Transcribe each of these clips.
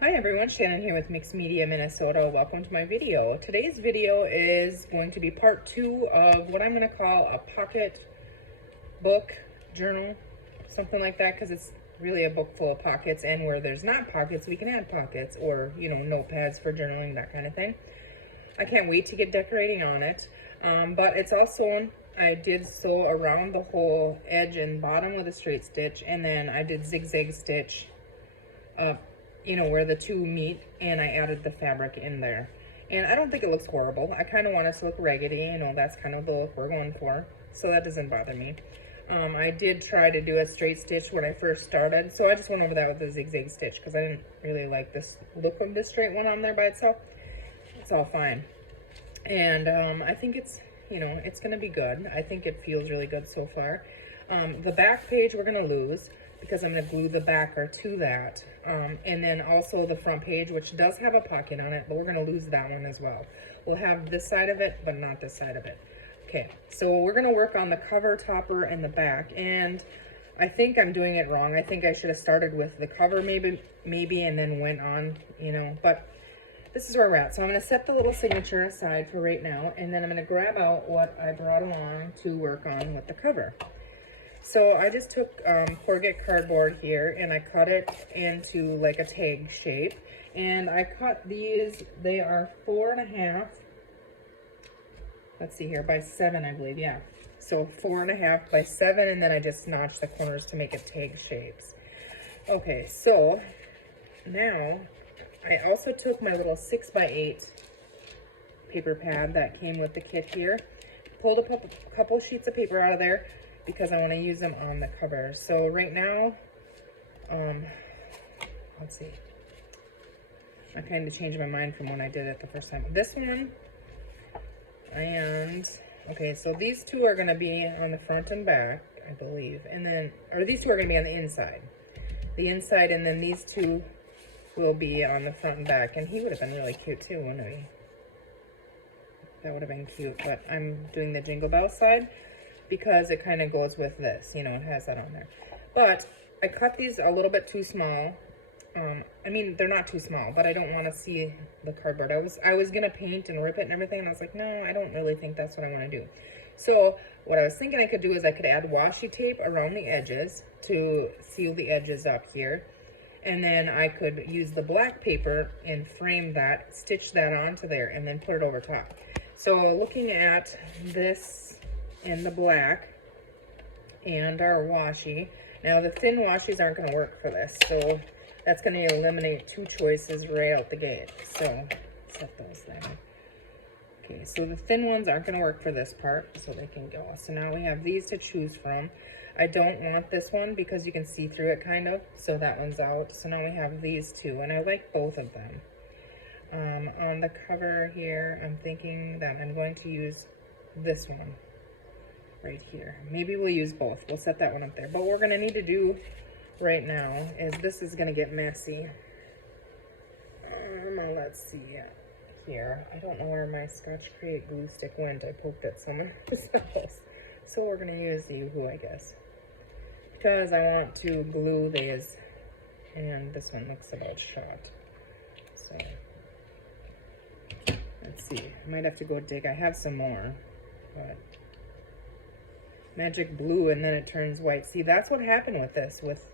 Hi everyone, Shannon here with Mixed Media Minnesota. Welcome to my video. Today's video is going to be part 2 of what I'm going to call a pocket book journal, something like that, because it's really a book full of pockets, and where there's not pockets, we can add pockets or, you know, notepads for journaling, that kind of thing. I can't wait to get decorating on it, but it's all sewn. I did sew around the whole edge and bottom with a straight stitch, and then I did zigzag stitch up, you know, where the two meet, and I added the fabric in there. And I don't think it looks horrible. I kind of want it to look raggedy, you know, that's kind of the look we're going for, so that doesn't bother me. I did try to do a straight stitch when I first started, so I just went over that with a zigzag stitch because I didn't really like this look of this straight one on there by itself. It's all fine. And I think it's, you know, it's going to be good. I think it feels really good so far. The back page we're going to lose because I'm going to glue the backer to that. And then also the front page, which does have a pocket on it, but we're going to lose that one as well. We'll have this side of it, but not this side of it. Okay, so we're going to work on the cover, topper, and the back. And I think I'm doing it wrong. I think I should have started with the cover maybe, and then went on, you know, but this is where we're at. So I'm going to set the little signature aside for right now, and then I'm going to grab out what I brought along to work on with the cover. So I just took corrugate cardboard here, and I cut it into like a tag shape. And I cut these, they are 4.5, let's see here, by 7, I believe, yeah. So 4.5 by 7, and then I just notched the corners to make it tag shapes. Okay, so now I also took my little 6x8 paper pad that came with the kit here, pulled a couple sheets of paper out of there because I want to use them on the cover. So right now, let's see, I kind of changed my mind from when I did it the first time. This one, and okay, so these two are going to be on the front and back, I believe, and then, or these two are going to be on the inside, and then these two will be on the front and back. And he would have been really cute too, wouldn't he? That would have been cute, but I'm doing the Jingle Bell side because it kind of goes with this, you know, it has that on there. But I cut these a little bit too small. I mean, they're not too small, but I don't want to see the cardboard. I was gonna paint and rip it and everything, and I was like, no, I don't really think that's what I want to do. So what I was thinking I could do is I could add washi tape around the edges to seal the edges up here. And then I could use the black paper and frame that, stitch that onto there, and then put it over top. So looking at this in the black and our washi, now the thin washies aren't going to work for this, so that's going to eliminate 2 choices right out the gate. So set those there. Okay, so the thin ones aren't going to work for this part, so they can go. So now we have these to choose from. I don't want this one because you can see through it kind of, so that one's out. So now we have these two, and I like both of them. On the cover here, I'm thinking that I'm going to use this one right here. Maybe we'll use both. We'll set that one up there. But what we're going to need to do right now is, this is going to get messy. Let's see here. I don't know where my Scotch Create glue stick went. I poked it somewhere else. So we're going to use the Yoo-Hoo, I guess, because I want to glue these, and this one looks about shot. So let's see, I might have to go dig. I have some more, but magic blue, and then it turns white. See, that's what happened with this, with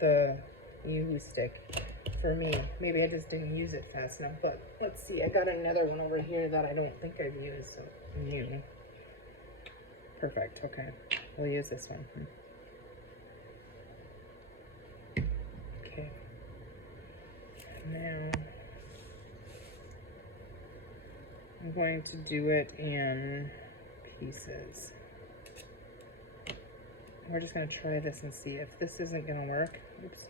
the Yoo-Hoo stick for me. Maybe I just didn't use it fast enough, but let's see, I got another one over here that I don't think I've used, so new. Perfect, okay, we'll use this one. Okay, now I'm going to do it in pieces. We're just going to try this and see. If this isn't going to work, oops,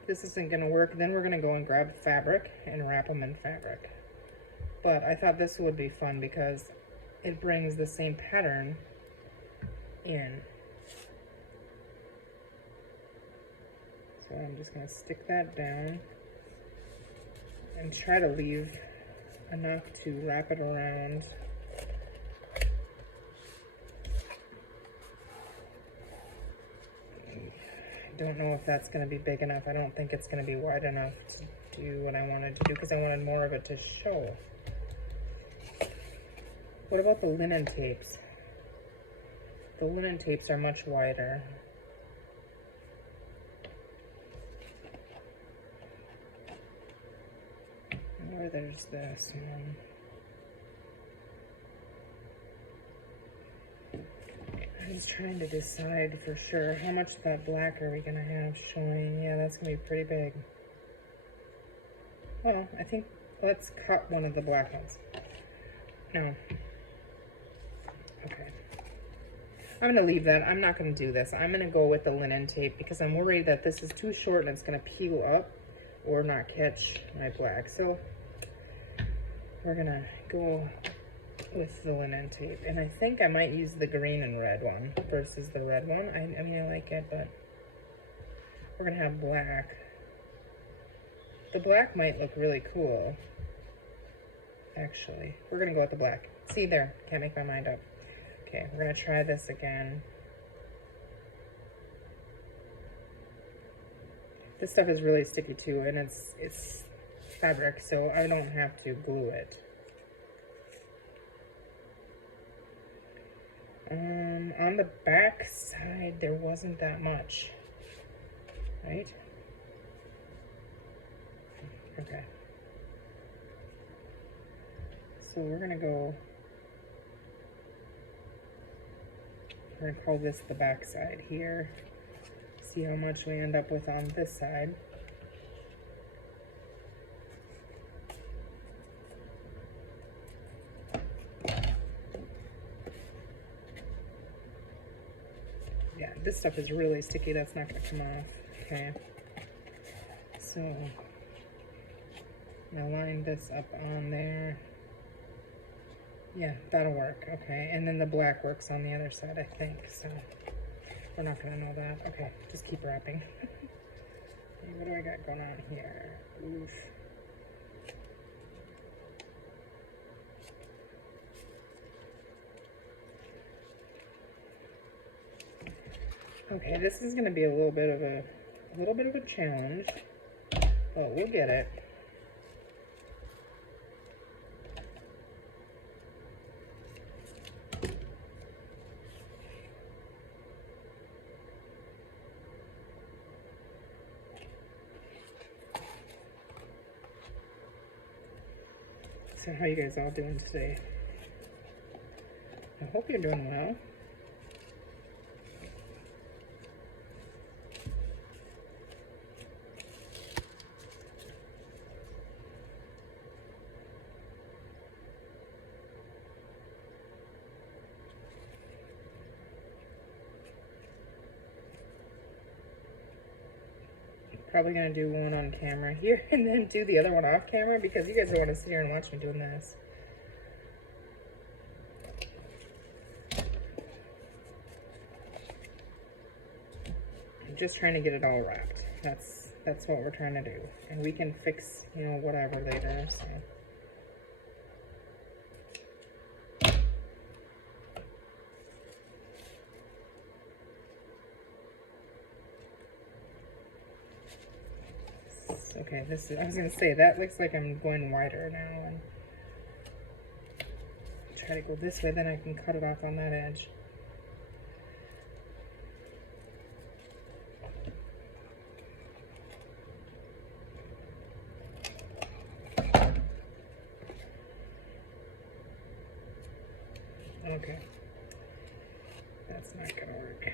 if this isn't going to work, then we're going to go and grab fabric and wrap them in fabric. But I thought this would be fun because it brings the same pattern in. So I'm just going to stick that down and try to leave enough to wrap it around. don't know if that's going to be big enough. I don't think it's going to be wide enough to do what I wanted to do because I wanted more of it to show. What about the linen tapes? The linen tapes are much wider. Or there's this one. I was trying to decide for sure how much that black are we gonna have showing. Yeah, that's gonna be pretty big. Well, I think let's cut one of the black ones. No. Okay. I'm gonna leave that. I'm not gonna do this. I'm gonna go with the linen tape because I'm worried that this is too short and it's gonna peel up or not catch my black. So we're gonna go with the linen tape. And I think I might use the green and red one versus the red one. I mean, I like it, but we're gonna have black. The black might look really cool, actually. We're gonna go with the black. See there, can't make my mind up. Okay, we're gonna try this again. This stuff is really sticky too, and it's fabric, so I don't have to glue it. On the back side, there wasn't that much, right? Okay. So we're gonna call this the back side here. See how much we end up with on this side. Yeah, this stuff is really sticky. That's not gonna come off. Okay. So now line this up on there. Yeah, that'll work. Okay, and then the black works on the other side, I think. So we're not gonna know that. Okay, just keep wrapping. What do I got going on here? Oof. Okay, this is gonna be a little bit of a challenge, but we'll get it. So how you guys all doing today? I hope you're doing well. Probably gonna do one on camera here and then do the other one off camera because you guys don't want to sit here and watch me doing this. I'm just trying to get it all wrapped. That's what we're trying to do, and we can fix, you know, whatever later. So. Okay, this is, I was gonna say, that looks like I'm going wider now, and try to go this way, then I can cut it off on that edge. Okay, that's not gonna work.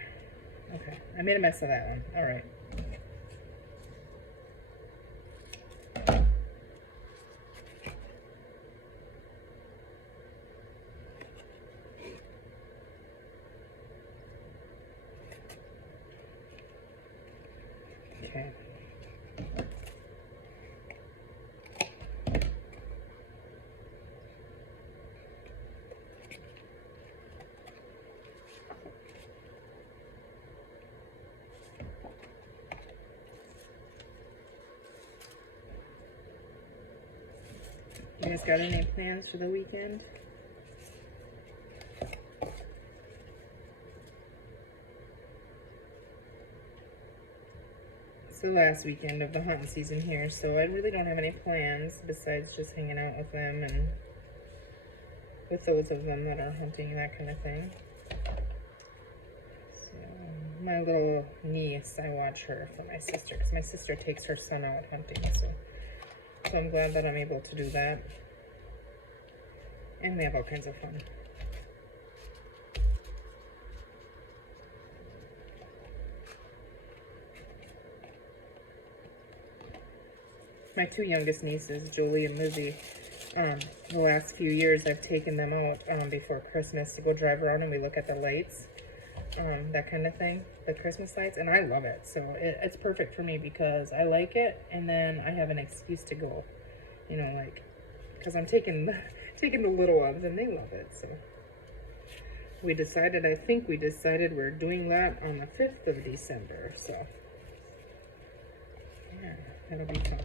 Okay, I made a mess of that one. All right. Okay. You guys got any plans for the weekend? It's the last weekend of the hunting season here, so I really don't have any plans besides just hanging out with them and with those of them that are hunting, that kind of thing. So, my little niece, I watch her for my sister, because my sister takes her son out hunting, so I'm glad that I'm able to do that. And we have all kinds of fun. My two youngest nieces, Julie and Lizzie, the last few years I've taken them out before Christmas to go drive around and we look at the lights, that kind of thing, the Christmas lights, and I love it. So it's perfect for me because I like it, and then I have an excuse to go, you know, like, because I'm taking the little ones and they love it. So I think we decided we're doing that on the 5th of December. So yeah, that'll be fun.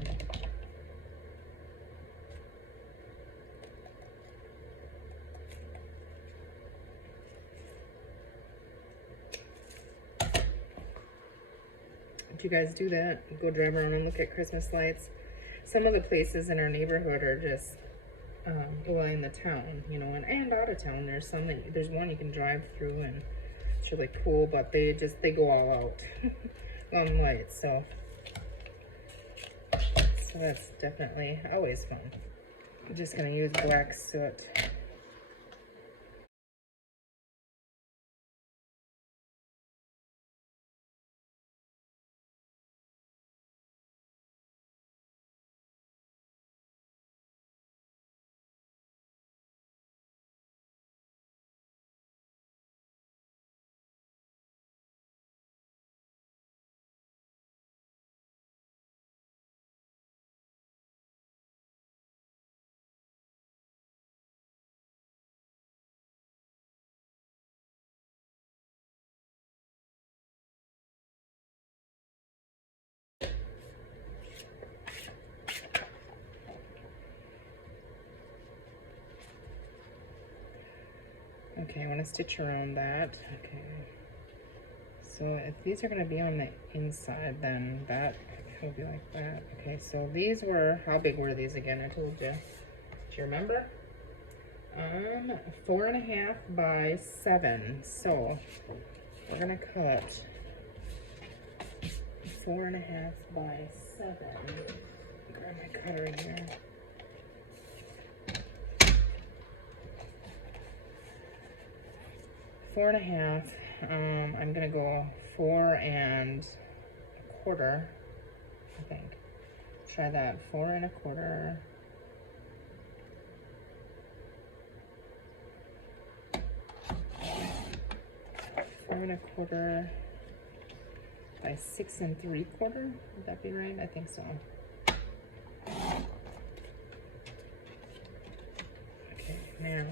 If you guys do that, go drive around and look at Christmas lights. Some of the places in our neighborhood are just, well, in the town, you know, and out of town. There's one you can drive through and it's really cool, but they go all out on lights. So that's definitely always fun. I'm just gonna use black soot. Okay, I'm gonna stitch around that. Okay. So if these are gonna be on the inside, then that will be like that. Okay, so these were, how big were these again? I told you. Do you remember? 4.5 by 7. So we're gonna cut 4.5 by 7. Grab my cutter here. Four and a half. I'm gonna go 4.25. I think. Try that. 4.25. 4.25 by 6 3/4. Would that be right? I think so. Okay, now.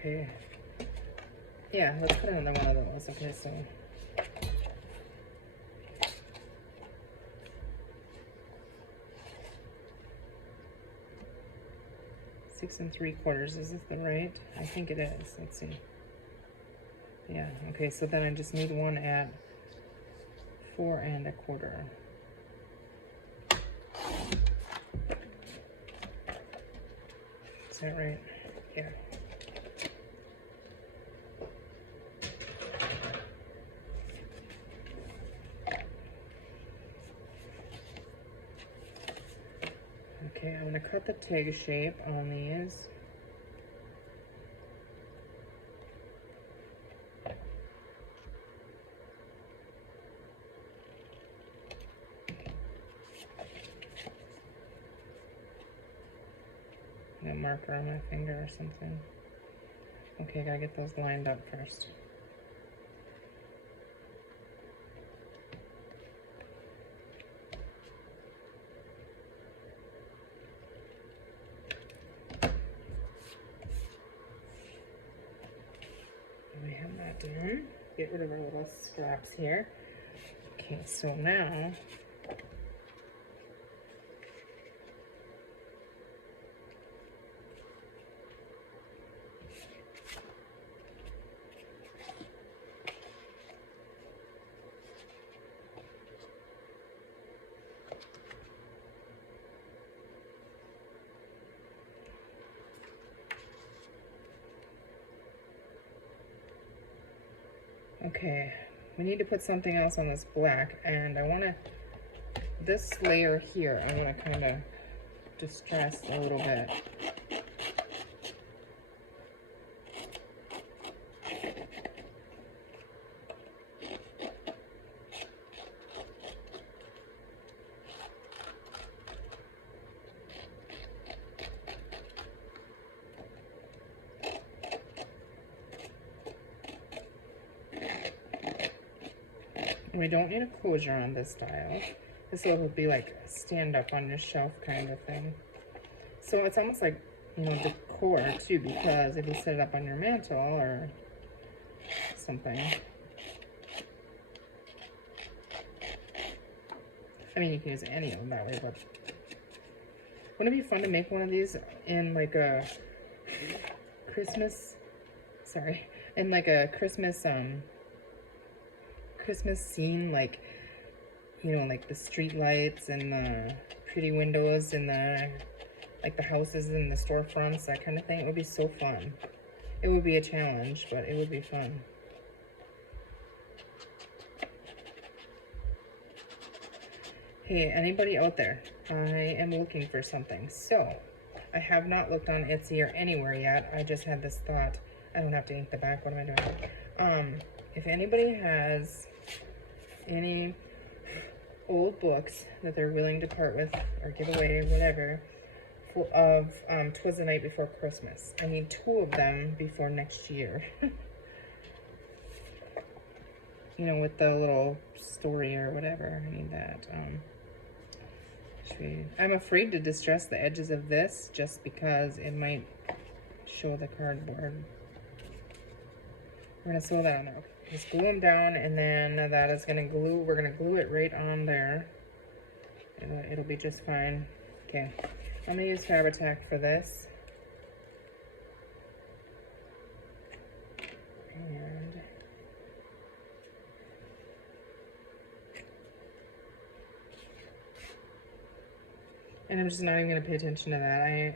Okay. Yeah, let's put another one of those. Okay, so 6 3/4. Is this the right? I think it is. Let's see. Yeah, okay, so then I just need one at 4.25. Is that right? Yeah. Okay, I'm gonna cut the tag shape on these. A marker on my finger or something. Okay, gotta get those lined up first. We have that done. Get rid of our little scraps here. Okay, so now Okay, we need to put something else on this black, and I want to, this layer here, I want to kind of distress a little bit. We don't need a closure on this tile. This will be like a stand up on your shelf kind of thing. So it's almost like, you know, decor too, because if you set it up on your mantle or something. I mean, you can use any of them that way, but wouldn't it be fun to make one of these in like a Christmas, in like a Christmas scene, like, you know, like the street lights and the pretty windows and the, like the houses and the storefronts, that kind of thing. It would be so fun. It would be a challenge, but it would be fun. Hey, anybody out there? I am looking for something. So, I have not looked on Etsy or anywhere yet. I just had this thought. I don't have to ink the back. What am I doing? If anybody has any old books that they're willing to part with or give away or whatever of 'Twas the Night Before Christmas. I need 2 of them before next year. You know, with the little story or whatever. I need that. I'm afraid to distress the edges of this just because it might show the cardboard. We're gonna sew that on there. Just glue them down, and then that is gonna glue. We're gonna glue it right on there. It'll be just fine. Okay, I'm gonna use Fabri-Tac for this. And I'm just not even gonna pay attention to that.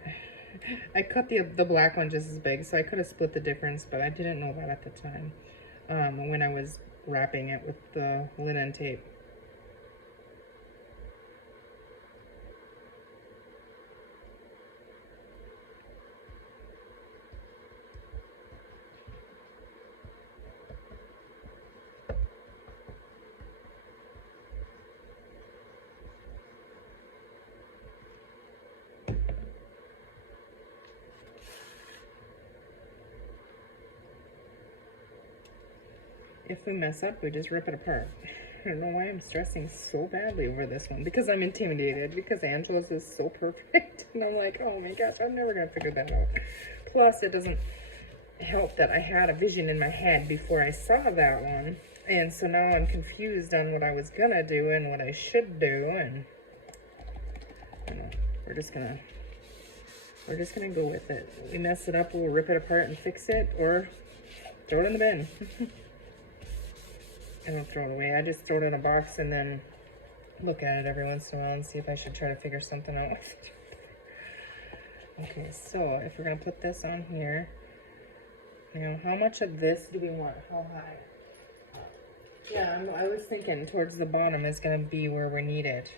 I cut the black one just as big, so I could have split the difference, but I didn't know that at the time when I was wrapping it with the linen tape. If we mess up, we just rip it apart. I don't know why I'm stressing so badly over this one, because I'm intimidated, because Angela's is so perfect. And I'm like, oh my gosh, I'm never going to figure that out. Plus, it doesn't help that I had a vision in my head before I saw that one. And so now I'm confused on what I was going to do and what I should do. And you know, we're just going to go with it. We mess it up, we'll rip it apart and fix it, or throw it in the bin. I don't throw it away. I just throw it in a box and then look at it every once in a while and see if I should try to figure something out. Okay, so if we're going to put this on here, now how much of this do we want? How high? Yeah, I was thinking towards the bottom is going to be where we need it.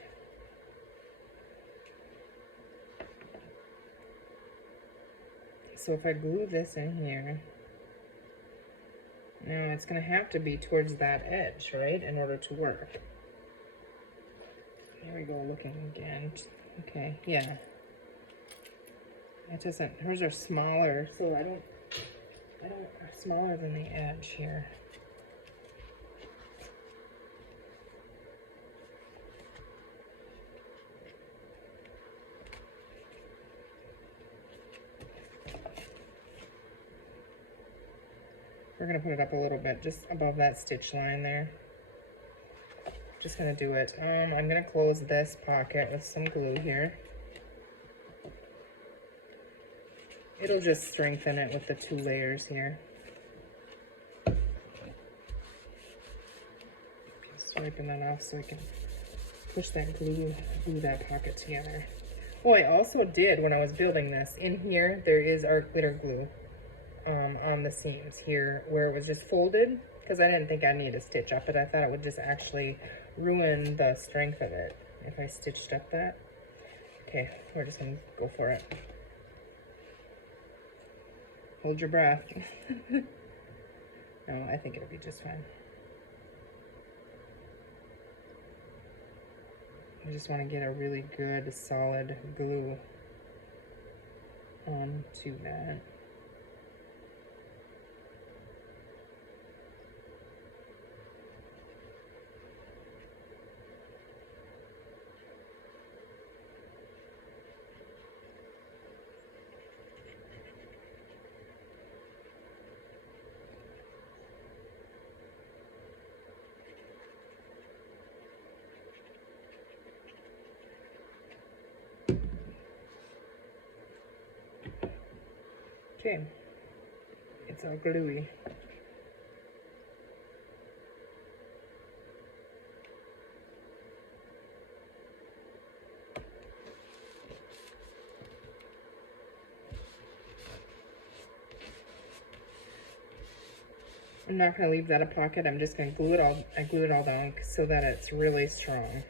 So if I glue this in here, now it's going to have to be towards that edge, right, in order to work. Here we go, looking again. Okay, yeah. It doesn't, hers are smaller, so I don't, smaller than the edge here. We're going to put it up a little bit, just above that stitch line there. Just going to do it. I'm going to close this pocket with some glue here. It'll just strengthen it with the 2 layers here. Swiping that off so I can push that glue that pocket together. Oh, I also did, when I was building this, in here there is our glitter glue. On the seams here where it was just folded. because I didn't think I needed to stitch up it. I thought it would just actually ruin the strength of it if I stitched up that. Okay, we're just gonna go for it. Hold your breath. No, I think it'll be just fine. I just want to get a really good solid glue onto that. Okay, it's all gluey. I'm not going to leave that a pocket. I'm just going to glue it all. I glue it all down so that it's really strong.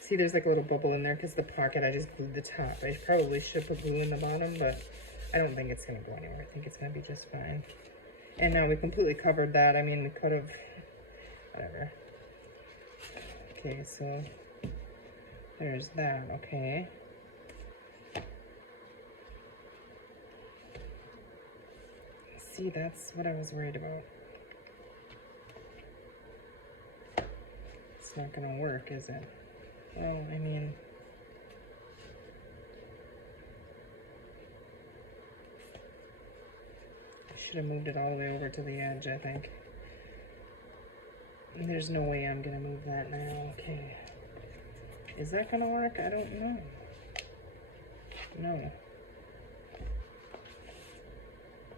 See, there's like a little bubble in there because the pocket, I just glued the top. I probably should put glue in the bottom, but I don't think it's going to go anywhere. I think it's going to be just fine. And now we completely covered that. I mean, we could have, whatever. Okay, so there's that, okay. See, that's what I was worried about. It's not gonna work, is it? Well, I mean, I should have moved it all the way over to the edge, I think. There's no way I'm gonna move that now. Okay. Is that gonna work? I don't know. No.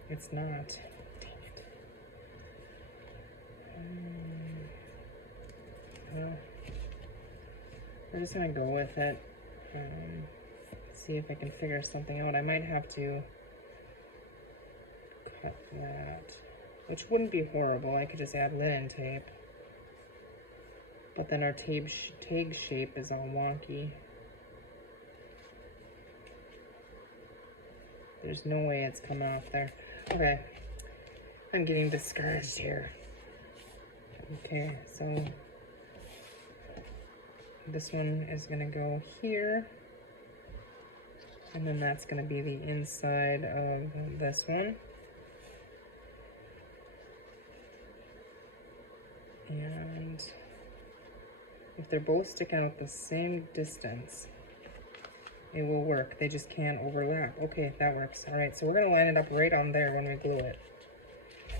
It's not. Dang it. Well, we're just gonna go with it. See if I can figure something out. I might have to cut that, which wouldn't be horrible. I could just add linen tape. But then our tag shape is all wonky. There's no way it's coming off there. Okay, I'm getting discouraged here. Okay, so this one is gonna go here. And then that's gonna be the inside of this one. And if they're both sticking out the same distance, it will work. They just can't overlap. Okay, that works. All right, so we're gonna line it up right on there when we glue it.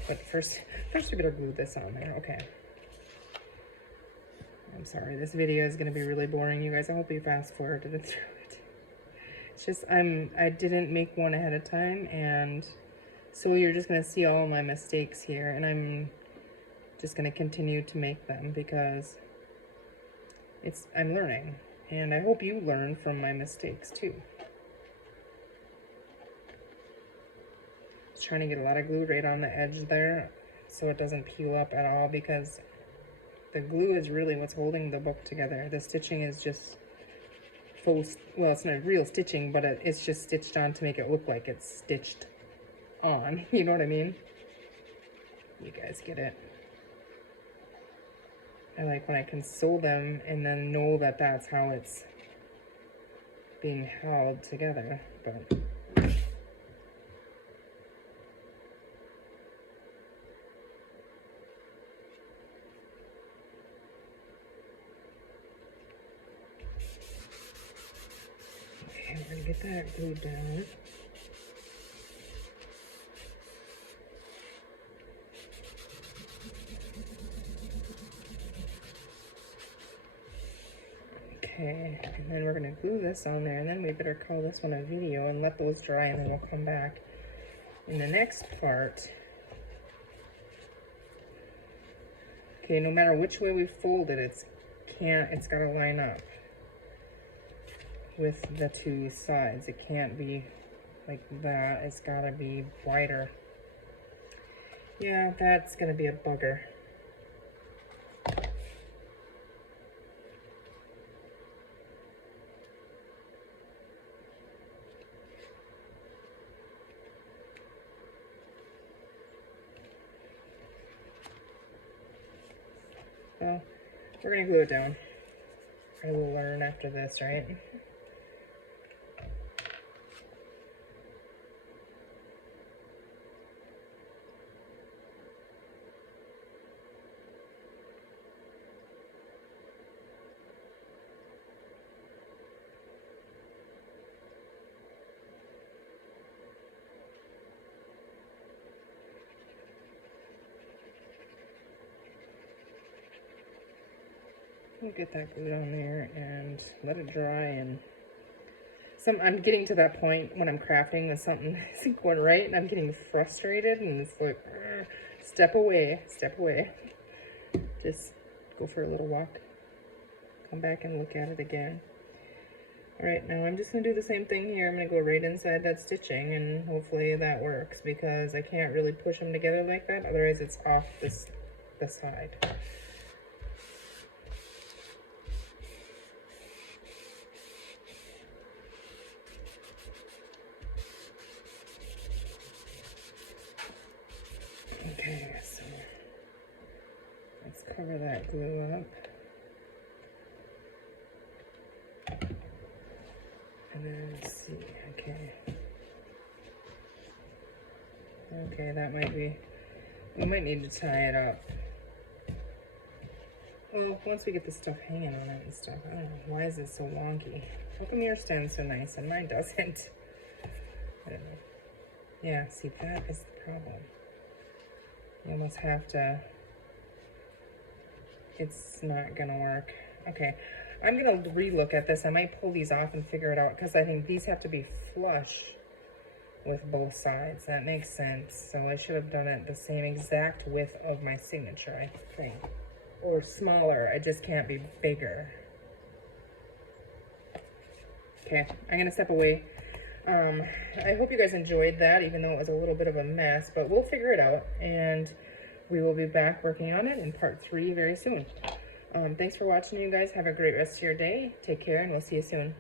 But first we better glue this on there. Okay. I'm sorry, this video is gonna be really boring, you guys. I hope you fast forwarded it through it. It's just, I didn't make one ahead of time, and so you're just gonna see all my mistakes here, and I'm just gonna continue to make them because I'm learning, and I hope you learn from my mistakes too. Just trying to get a lot of glue right on the edge there so it doesn't peel up at all, because the glue is really what's holding the book together. The stitching is just faux, well, it's not real stitching, but it's just stitched on to make it look like it's stitched on. You know what I mean? You guys get it. I like when I can sew them and then know that that's how it's being held together. But okay, we're gonna get that glued down. Okay, and then we're gonna glue this on there, and then we better call this one a video and let those dry, and then we'll come back in the next part. Okay, no matter which way we fold it, it's can't, it's got to line up with the two sides. It can't be like that. It's got to be wider. Yeah, that's going to be a bugger. Well, we're going to glue it down. I will learn after this, right? We'll get that glue on there and let it dry. And I'm getting to that point when I'm crafting that something isn't going right and I'm getting frustrated, and it's like, step away, step away. Just go for a little walk. Come back and look at it again. All right, now I'm just gonna do the same thing here. I'm gonna go right inside that stitching, and hopefully that works, because I can't really push them together like that. Otherwise it's off the side. Okay, so let's cover that glue up. And then let's see, okay. Okay, that might be, we might need to tie it up. Well, once we get the stuff hanging on it and stuff, I don't know, why is it so wonky? How come yours stands so nice and mine doesn't? I don't know. Yeah, see, that is the problem. You almost have to, it's not gonna work. Okay, I'm gonna re-look at this. I might pull these off and figure it out, because I think these have to be flush with both sides. That makes sense. So I should have done it the same exact width of my signature, I think. Or smaller, it just can't be bigger. Okay, I'm gonna step away. I hope you guys enjoyed that, even though it was a little bit of a mess, but we'll figure it out, and we will be back working on it in part 3 very soon. Thanks for watching, you guys. Have a great rest of your day. Take care, and we'll see you soon.